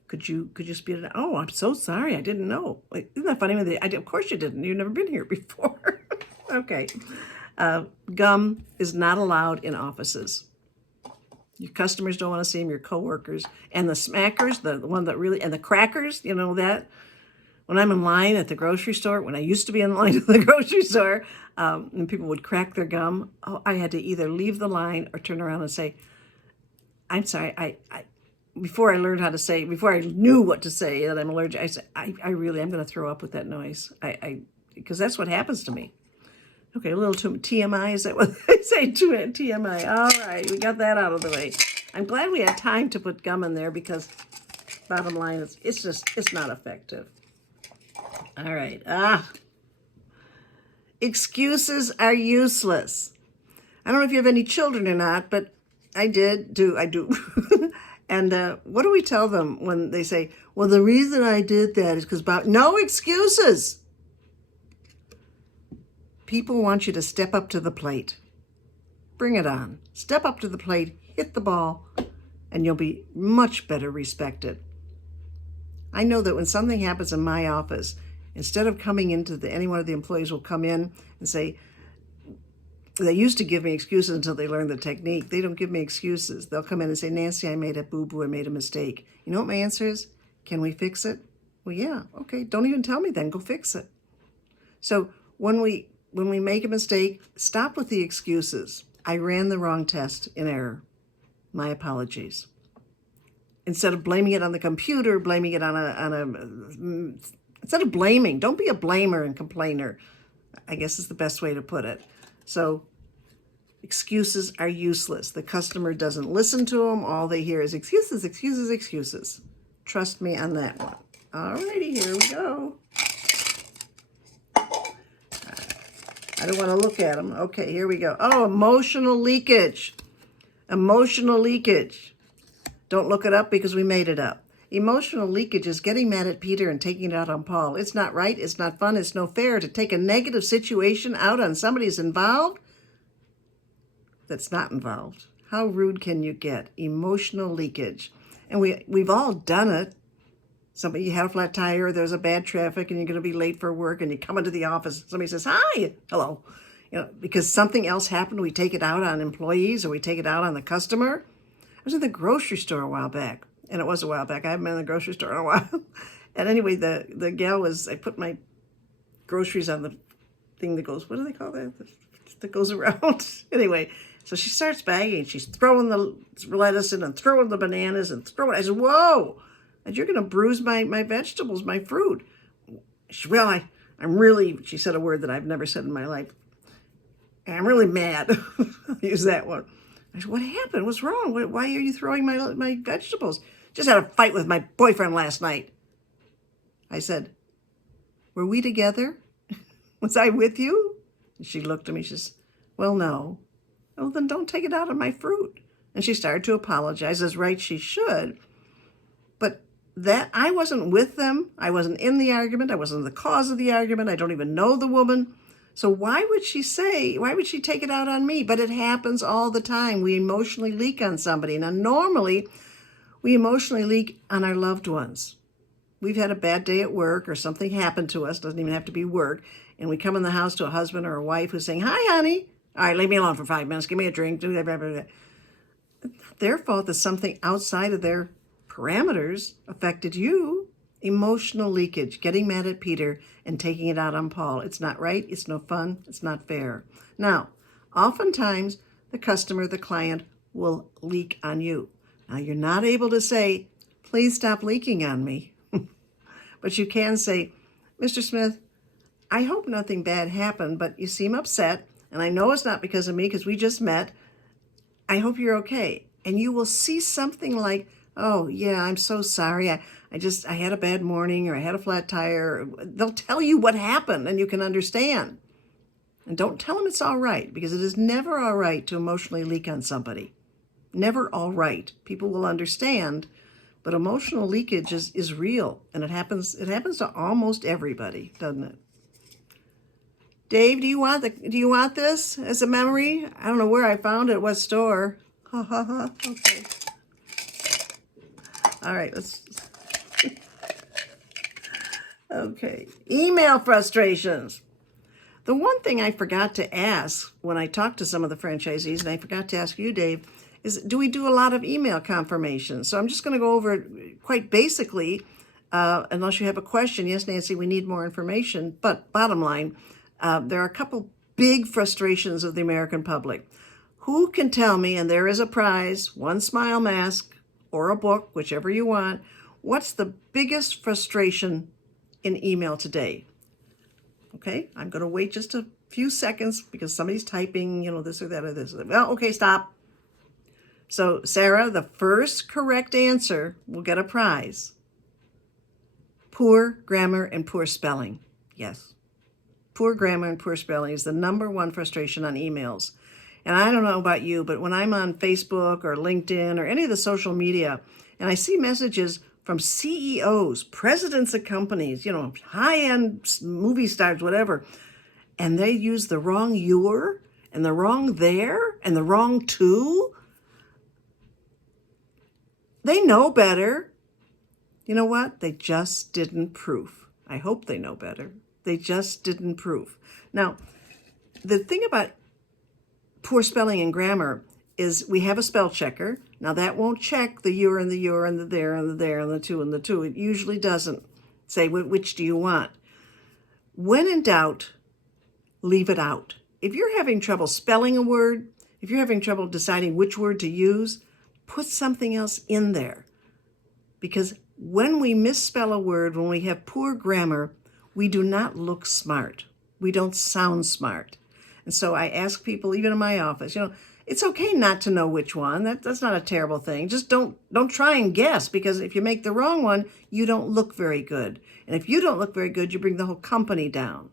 Could you spit it out? Oh, I'm so sorry. I didn't know. Like, isn't that funny? Of course you didn't. You've never been here before. Okay. Gum is not allowed in offices. Your customers don't want to see them, your coworkers. And the smackers, the one that really, and the crackers, that. When I'm in line at the grocery store, when I used to be in line at the grocery store, and people would crack their gum, I had to either leave the line or turn around and say, I'm sorry, before I knew what to say, that I'm allergic, I said, I'm going to throw up with that noise. Because that's what happens to me. Okay, a little too TMI, is that what they say? Too TMI. All right, we got that out of the way. I'm glad we had time to put gum in there because bottom line is it's not effective. All right. Excuses are useless. I don't know if you have any children or not, but I do. And what do we tell them when they say, well, the reason I did that is because Bob... No excuses. People want you to step up to the plate. Bring it on. Step up to the plate, hit the ball, and you'll be much better respected. I know that when something happens in my office, instead of coming into any one of the employees will come in and say, they used to give me excuses until they learned the technique. They don't give me excuses. They'll come in and say, Nancy, I made a boo-boo, I made a mistake. You know what my answer is? Can we fix it? Well, yeah, okay, don't even tell me then, go fix it. So when we make a mistake, stop with the excuses. I ran the wrong test in error. My apologies. Instead of blaming it on the computer, blaming it instead of blaming, don't be a blamer and complainer, I guess is the best way to put it. So excuses are useless. The customer doesn't listen to them. All they hear is excuses, excuses, excuses. Trust me on that one. All righty, here we go. I don't want to look at them. Okay, here we go. Oh, emotional leakage. Emotional leakage. Don't look it up because we made it up. Emotional leakage is getting mad at Peter and taking it out on Paul. It's not right. It's not fun. It's no fair to take a negative situation out on somebody who's involved that's not involved. How rude can you get? Emotional leakage. And we've all done it. You had a flat tire, there's a bad traffic, and you're going to be late for work, and you come into the office, somebody says, hi, hello. Because something else happened, we take it out on employees, or we take it out on the customer. I was in the grocery store a while back, and it was a while back. I haven't been in the grocery store in a while. And anyway, the gal I put my groceries on the thing that goes, what do they call that? That goes around. Anyway, so she starts bagging. She's throwing the lettuce in and throwing the bananas and throwing. I said, whoa. And you're going to bruise my vegetables, my fruit. Well, I'm really, she said a word that I've never said in my life. I'm really mad. I'll use that one. I said, what happened? What's wrong? Why are you throwing my vegetables? Just had a fight with my boyfriend last night. I said, were we together? Was I with you? And she looked at me. She says, well, no. Oh, then don't take it out on my fruit. And she started to apologize, as right she should. But that I wasn't with them. I wasn't in the argument. I wasn't the cause of the argument. I don't even know the woman. So why would she take it out on me? But it happens all the time. We emotionally leak on somebody. Now, normally, we emotionally leak on our loved ones. We've had a bad day at work or something happened to us. Doesn't even have to be work. And we come in the house to a husband or a wife who's saying, hi, honey. All right, leave me alone for 5 minutes. Give me a drink. It's not their fault that something outside of their parameters affected you. Emotional leakage, getting mad at Peter and taking it out on Paul. It's not right. It's no fun. It's not fair. Now, oftentimes the customer, the client will leak on you. Now, you're not able to say, please stop leaking on me. But you can say, Mr. Smith, I hope nothing bad happened, but you seem upset. And I know it's not because of me because we just met. I hope you're okay. And you will see something like, oh, yeah, I'm so sorry. I had a bad morning or I had a flat tire. They'll tell you what happened and you can understand. And don't tell them it's all right because it is never all right to emotionally leak on somebody. Never all right. People will understand, but emotional leakage is real and it happens to almost everybody, doesn't it? Dave, do you want this as a memory? I don't know where I found it, what store. Ha ha ha. Okay. All right, let's. Okay, email frustrations. The one thing I forgot to ask when I talked to some of the franchisees, and I forgot to ask you, Dave, is do we do a lot of email confirmations? So I'm just going to go over it quite basically, unless you have a question. Yes, Nancy, we need more information. But bottom line, there are a couple big frustrations of the American public. Who can tell me, and there is a prize, one smile mask or a book, whichever you want, what's the biggest frustration in email today? Okay, I'm going to wait just a few seconds because somebody's typing, this or that or this. Well, okay, stop. So, Sarah, the first correct answer will get a prize. Poor grammar and poor spelling. Yes. Poor grammar and poor spelling is the number one frustration on emails. And I don't know about you, but when I'm on Facebook or LinkedIn or any of the social media, and I see messages from CEOs, presidents of companies, high-end movie stars, whatever, and they use the wrong your and the wrong there and the wrong to, they know better. You know what? They just didn't proof. I hope they know better. They just didn't proof. Now, the thing about poor spelling and grammar is we have a spell checker. Now that won't check the you're and the you're and the there and the there and the to and the to. It usually doesn't say which do you want. When in doubt, leave it out. If you're having trouble spelling a word, if you're having trouble deciding which word to use, put something else in there. Because when we misspell a word, when we have poor grammar, we do not look smart. We don't sound smart. And so I ask people, even in my office, it's okay not to know which one. That's not a terrible thing. Just don't try and guess, because if you make the wrong one, you don't look very good. And if you don't look very good, you bring the whole company down.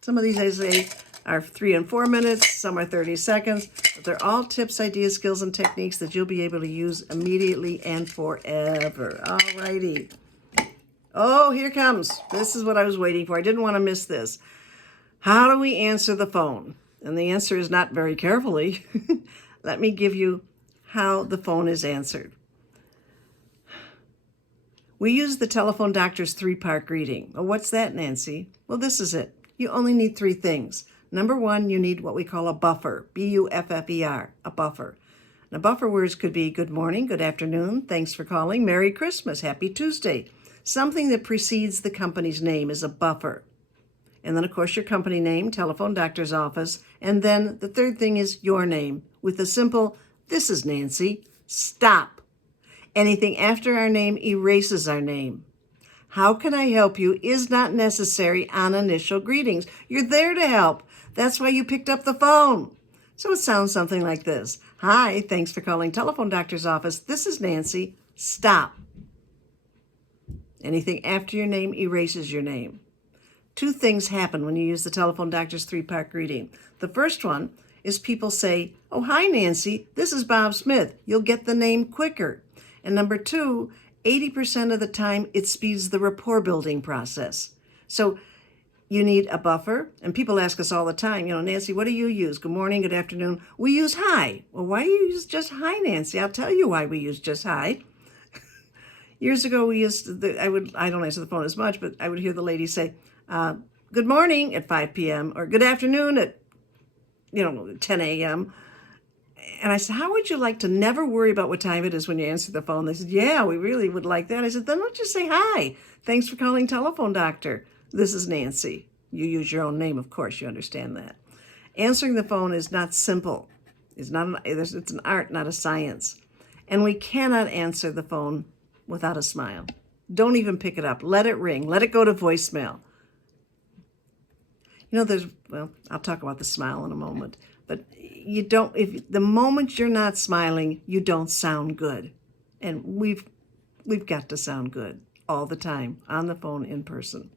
Some of these I say are 3 and 4 minutes, some are 30 seconds, but they're all tips, ideas, skills, and techniques that you'll be able to use immediately and forever. All righty. Oh, here comes. This is what I was waiting for. I didn't want to miss this. How do we answer the phone? And the answer is not very carefully. Let me give you how the phone is answered. We use the telephone doctor's 3-part greeting. Well, what's that, Nancy? Well, this is it. You only need 3 things. Number 1, you need what we call a buffer, B-U-F-F-E-R, a buffer. Now, buffer words could be good morning, good afternoon, thanks for calling, Merry Christmas, Happy Tuesday. Something that precedes the company's name is a buffer. And then, of course, your company name, telephone doctor's office. And then the third thing is your name with a simple, this is Nancy, stop. Anything after our name erases our name. How can I help you is not necessary on initial greetings. You're there to help. That's why you picked up the phone. So it sounds something like this. Hi, thanks for calling telephone doctor's office. This is Nancy. Stop. Anything after your name erases your name. 2 things happen when you use the telephone doctor's 3-part greeting. The first one is people say, oh, hi, Nancy. This is Bob Smith. You'll get the name quicker. And number 2, 80% of the time, it speeds the rapport building process. So you need a buffer. And people ask us all the time, Nancy, what do you use? Good morning, good afternoon. We use hi. Well, why do you use just hi, Nancy? I'll tell you why we use just hi. Years ago, we used I don't answer the phone as much, but I would hear the lady say, good morning at 5 p.m. or good afternoon at, 10 a.m. And I said, how would you like to never worry about what time it is when you answer the phone? They said, yeah, we really would like that. I said, then don't just say hi. Thanks for calling telephone doctor. This is Nancy. You use your own name, of course. You understand that. Answering the phone is not simple. It's an art, not a science. And we cannot answer the phone without a smile. Don't even pick it up. Let it ring. Let it go to voicemail. I'll talk about the smile in a moment. But if the moment you're not smiling, you don't sound good. And we've got to sound good all the time, on the phone, in person.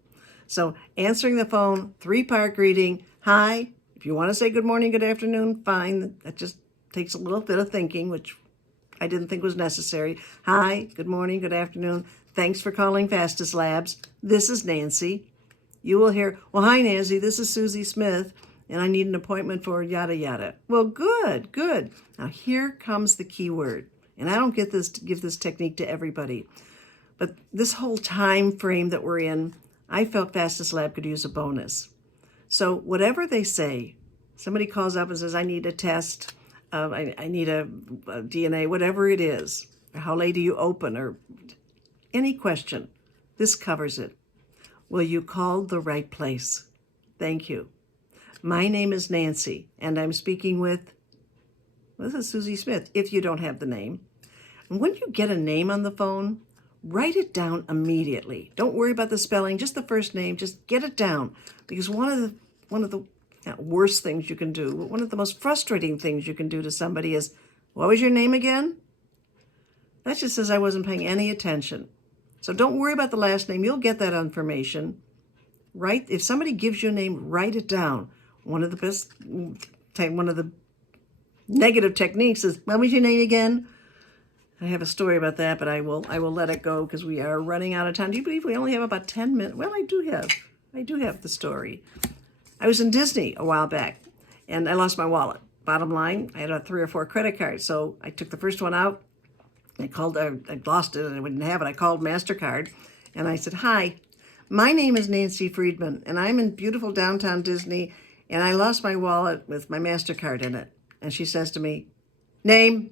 So answering the phone, 3-part greeting, hi. If you want to say good morning, good afternoon, fine. That just takes a little bit of thinking, which I didn't think was necessary. Hi, good morning, good afternoon. Thanks for calling Fastest Labs. This is Nancy. You will hear, well, hi, Nancy, this is Susie Smith, and I need an appointment for yada, yada. Well, good. Now, here comes the key word. And I don't give this technique to everybody. But this whole time frame that we're in, I felt Fastest Lab could use a bonus. So whatever they say, somebody calls up and says, I need a test, I need a DNA, whatever it is, or how late do you open, or any question, this covers it. Well, you called the right place. Thank you. My name is Nancy, and I'm speaking with, this is Susie Smith, if you don't have the name. And when you get a name on the phone, write it down immediately. Don't worry about the spelling, just the first name, just get it down. Because one of the worst things you can do, one of the most frustrating things you can do to somebody is, what was your name again? That just says I wasn't paying any attention. So don't worry about the last name. You'll get that information. Right? If somebody gives you a name, write it down. One of the negative techniques is, what was your name again? I have a story about that, but I will let it go because we are running out of time. Do you believe we only have about 10 minutes? Well, I do have the story. I was in Disney a while back, and I lost my wallet. Bottom line, I had 3 or 4 credit cards, so I took the first one out. I lost it, and I wouldn't have it. I called MasterCard, and I said, "Hi, my name is Nancy Friedman, and I'm in beautiful downtown Disney, and I lost my wallet with my MasterCard in it." And she says to me, "Name?"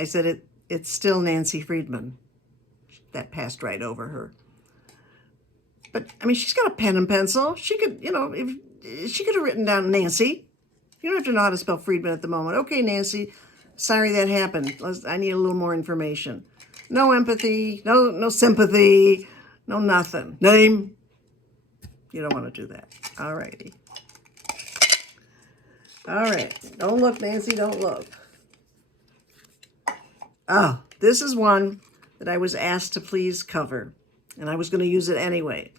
I said, it's still Nancy Friedman. That passed right over her. But, I mean, she's got a pen and pencil. She could, if she could have written down Nancy. You don't have to know how to spell Friedman at the moment. Okay, Nancy, sorry that happened. I need a little more information. No empathy, no sympathy, no nothing. Name? You don't want to do that. All righty. All right. Don't look, Nancy, don't look. Oh, this is one that I was asked to please cover, and I was going to use it anyway.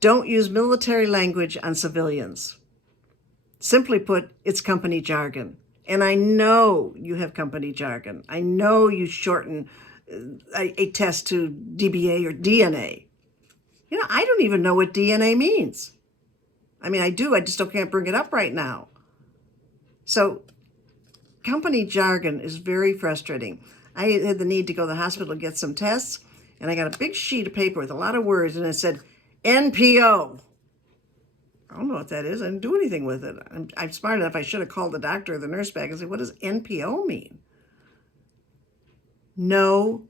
Don't use military language on civilians. Simply put, it's company jargon. And I know you have company jargon. I know you shorten a test to DBA or DNA. I don't even know what DNA means. I mean, I do. I just can't bring it up right now. So company jargon is very frustrating. I had the need to go to the hospital to get some tests, and I got a big sheet of paper with a lot of words, and it said NPO. I don't know what that is. I didn't do anything with it. I'm smart enough. I should have called the doctor or the nurse back and said, what does NPO mean? No,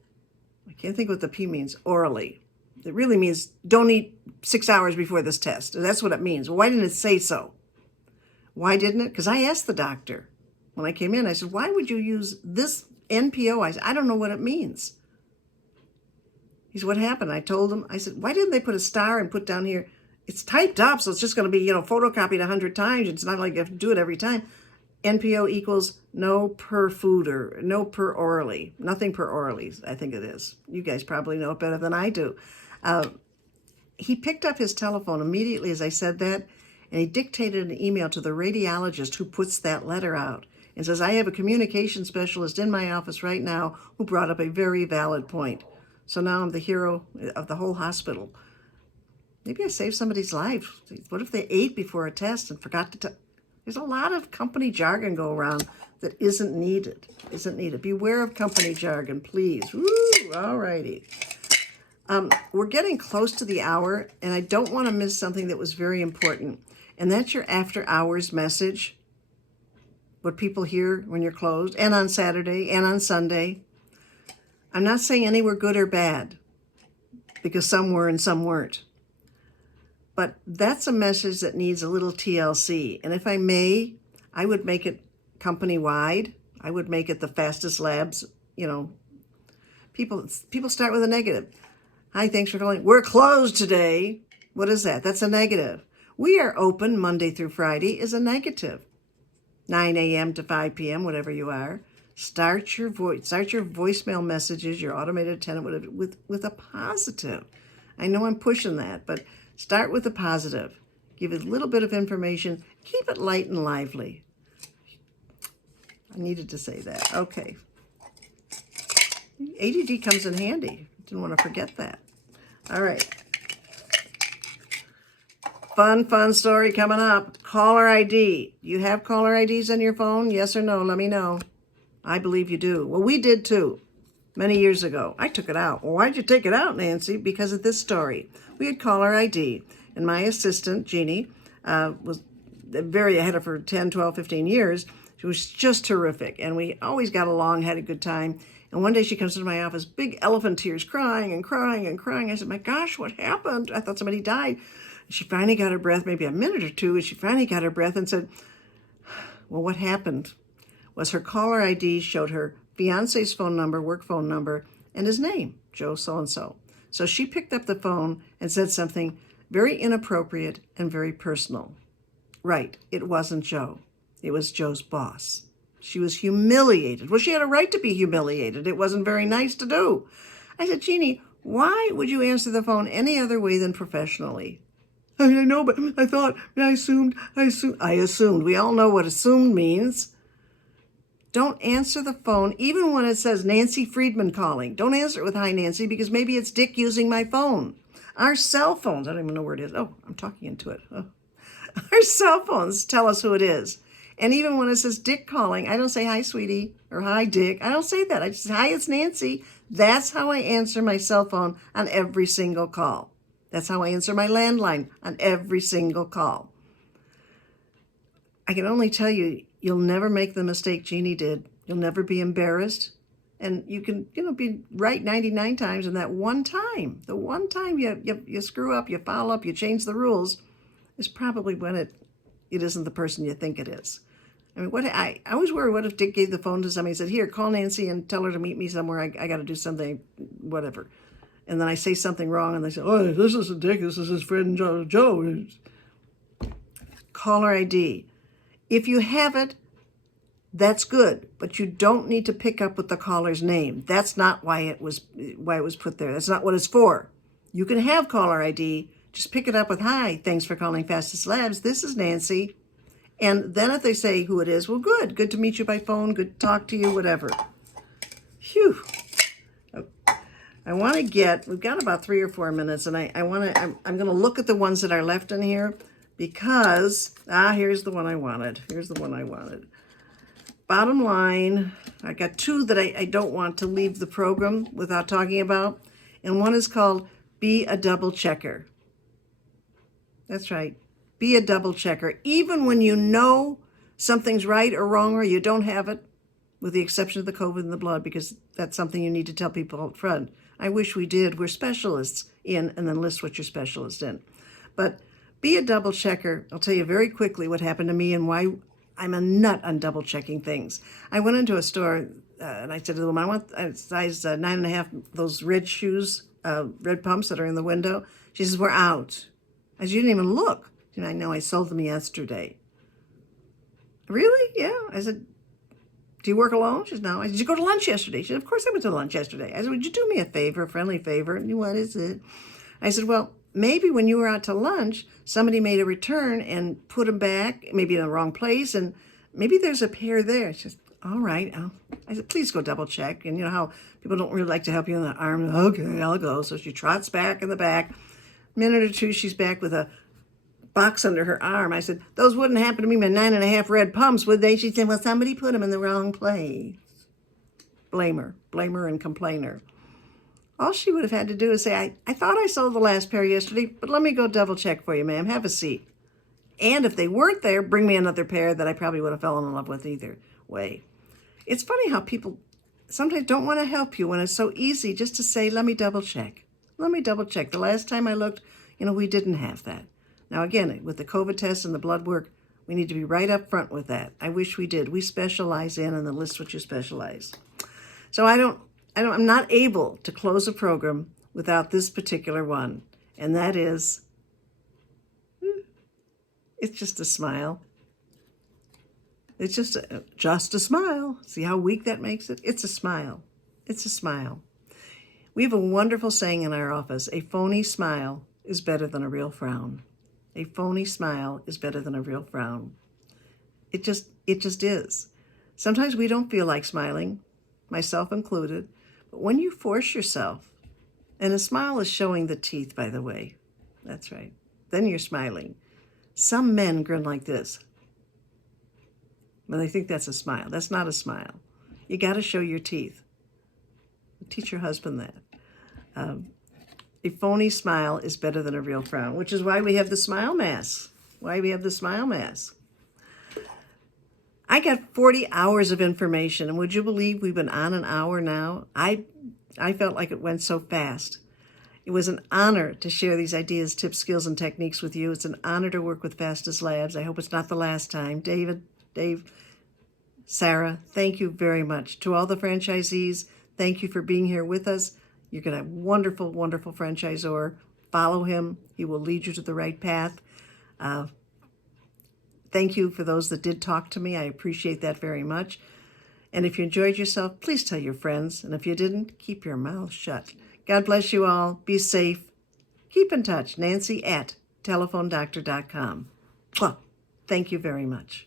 I can't think what the P means, orally. It really means don't eat 6 hours before this test. That's what it means. Well, why didn't it say so? Why didn't it? Because I asked the doctor. When I came in, I said, why would you use this NPO? I said, I don't know what it means. He said, what happened? I told him, I said, why didn't they put a star and put down here? It's typed up, so it's just going to be, photocopied 100 times. It's not like you have to do it every time. NPO equals no per food or no per orally. Nothing per orally, I think it is. You guys probably know it better than I do. He picked up his telephone immediately as I said that, and he dictated an email to the radiologist who puts that letter out. And says, I have a communication specialist in my office right now who brought up a very valid point. So now I'm the hero of the whole hospital. Maybe I saved somebody's life. What if they ate before a test and forgot to There's a lot of company jargon go around that isn't needed. Beware of company jargon, please. Woo, all righty. We're getting close to the hour, and I don't want to miss something that was very important. And that's your after hours message. What people hear when you're closed, and on Saturday, and on Sunday. I'm not saying any were good or bad, because some were and some weren't. But that's a message that needs a little TLC. And if I may, I would make it company-wide. I would make it the fastest labs, People start with a negative. Hi, thanks for calling. We're closed today. What is that? That's a negative. We are open Monday through Friday is a negative. 9 a.m. to 5 p.m., whatever you are. Start your voicemail messages, your automated attendant, whatever, with a positive. I know I'm pushing that, but start with a positive. Give it a little bit of information. Keep it light and lively. I needed to say that. Okay. ADD comes in handy. Didn't want to forget that. All right. Fun story coming up. Caller ID. You have caller IDs on your phone? Yes or no? Let me know. I believe you do. Well, we did too. Many years ago. I took it out. Well, why'd you take it out, Nancy? Because of this story. We had caller ID. And my assistant, Jeannie, was very ahead of her 10, 12, 15 years. She was just terrific. And we always got along, had a good time. And one day she comes into my office, big elephant tears, crying and crying and crying. I said, my gosh, what happened? I thought somebody died. She finally got her breath, maybe a minute or two, and she finally got her breath and said, well, what happened was her caller ID showed her fiance's phone number, work phone number, and his name, Joe so-and-so. So she picked up the phone and said something very inappropriate and very personal. Right, it wasn't Joe. It was Joe's boss. She was humiliated. Well, she had a right to be humiliated. It wasn't very nice to do. I said, Jeannie, why would you answer the phone any other way than professionally? I mean, I know, but I thought, I assumed. We all know what assumed means. Don't answer the phone, even when it says Nancy Friedman calling. Don't answer it with, hi, Nancy, because maybe it's Dick using my phone. Our cell phones, I don't even know where it is. Oh, I'm talking into it. Oh. Our cell phones tell us who it is. And even when it says Dick calling, I don't say, hi, sweetie, or hi, Dick. I don't say that. I just say, hi, it's Nancy. That's how I answer my cell phone on every single call. That's how I answer my landline on every single call. I can only tell you, you'll never make the mistake Jeannie did. You'll never be embarrassed. And you can, be right 99 times, and that one time, the one time you screw up, you foul up, you change the rules, is probably when it isn't the person you think it is. I mean, I always worry, what if Dick gave the phone to somebody and said, here, call Nancy and tell her to meet me somewhere, I got to do something, whatever. And then I say something wrong, and they say, oh, this isn't Dick, this is his friend Joe. Caller ID. If you have it, that's good, but you don't need to pick up with the caller's name. That's not why it was put there. That's not what it's for. You can have caller ID, just pick it up with, hi, thanks for calling Fastest Labs. This is Nancy. And then if they say who it is, well, good to meet you by phone, good to talk to you, whatever. Phew. We've got about 3 or 4 minutes, and I'm going to look at the ones that are left in here, because, here's the one I wanted. Bottom line, I got 2 that I don't want to leave the program without talking about, and one is called Be a Double Checker. That's right. Be a double checker. Even when you know something's right or wrong, or you don't have it, with the exception of the COVID in the blood, because that's something you need to tell people up front. I wish we did. We're specialists in, and then list what you're specialist in. But be a double checker. I'll tell you very quickly what happened to me and why I'm a nut on double checking things. I went into a store and I said to the woman, I want a size 9.5, those red shoes, red pumps that are in the window. She says, we're out. I said, you didn't even look. I know, I sold them yesterday. Really? Yeah. I said, do you work alone? She said, no. I said, did you go to lunch yesterday? She said, of course I went to lunch yesterday. I said, would you do me a favor, a friendly favor? And what is it? I said, well, maybe when you were out to lunch, somebody made a return and put them back, maybe in the wrong place, and maybe there's a pair there. She said, all right. I said, please go double check. And you know how people don't really like to help you in the arm. Okay, I'll go. So she trots back in the back. Minute or two, she's back with a box under her arm. I said, those wouldn't happen to me, my 9.5 red pumps, would they? She said, well, somebody put them in the wrong place. Blamer and complainer. All she would have had to do is say, I thought I sold the last pair yesterday, but let me go double check for you, ma'am. Have a seat. And if they weren't there, bring me another pair that I probably would have fallen in love with either way. It's funny how people sometimes don't want to help you when it's so easy just to say, let me double check. Let me double check. The last time I looked, we didn't have that. Now, again, with the COVID test and the blood work, we need to be right up front with that. I wish we did. We specialize in, and then list what you specialize. So I'm not able to close a program without this particular one. And that is, it's just a smile. It's just a smile. See how weak that makes it? It's a smile. It's a smile. We have a wonderful saying in our office, a phony smile is better than a real frown. A phony smile is better than a real frown. It just is. Sometimes we don't feel like smiling, myself included, but when you force yourself, and a smile is showing the teeth, by the way, that's right, then you're smiling. Some men grin like this, but they think that's a smile. That's not a smile. You got to show your teeth. Teach your husband that. A phony smile is better than a real frown, which is why we have the smile mask. I got 40 hours of information, and would you believe we've been on an hour now? I felt like it went so fast. It was an honor to share these ideas, tips, skills, and techniques with you. It's an honor to work with Fastest Labs. I hope it's not the last time. Dave, Sarah, thank you very much. To all the franchisees, Thank you for being here with us. You're going to have a wonderful, wonderful franchisor. Follow him. He will lead you to the right path. Thank you for those that did talk to me. I appreciate that very much. And if you enjoyed yourself, please tell your friends. And if you didn't, keep your mouth shut. God bless you all. Be safe. Keep in touch. Nancy at telephonedoctor.com. Well, thank you very much.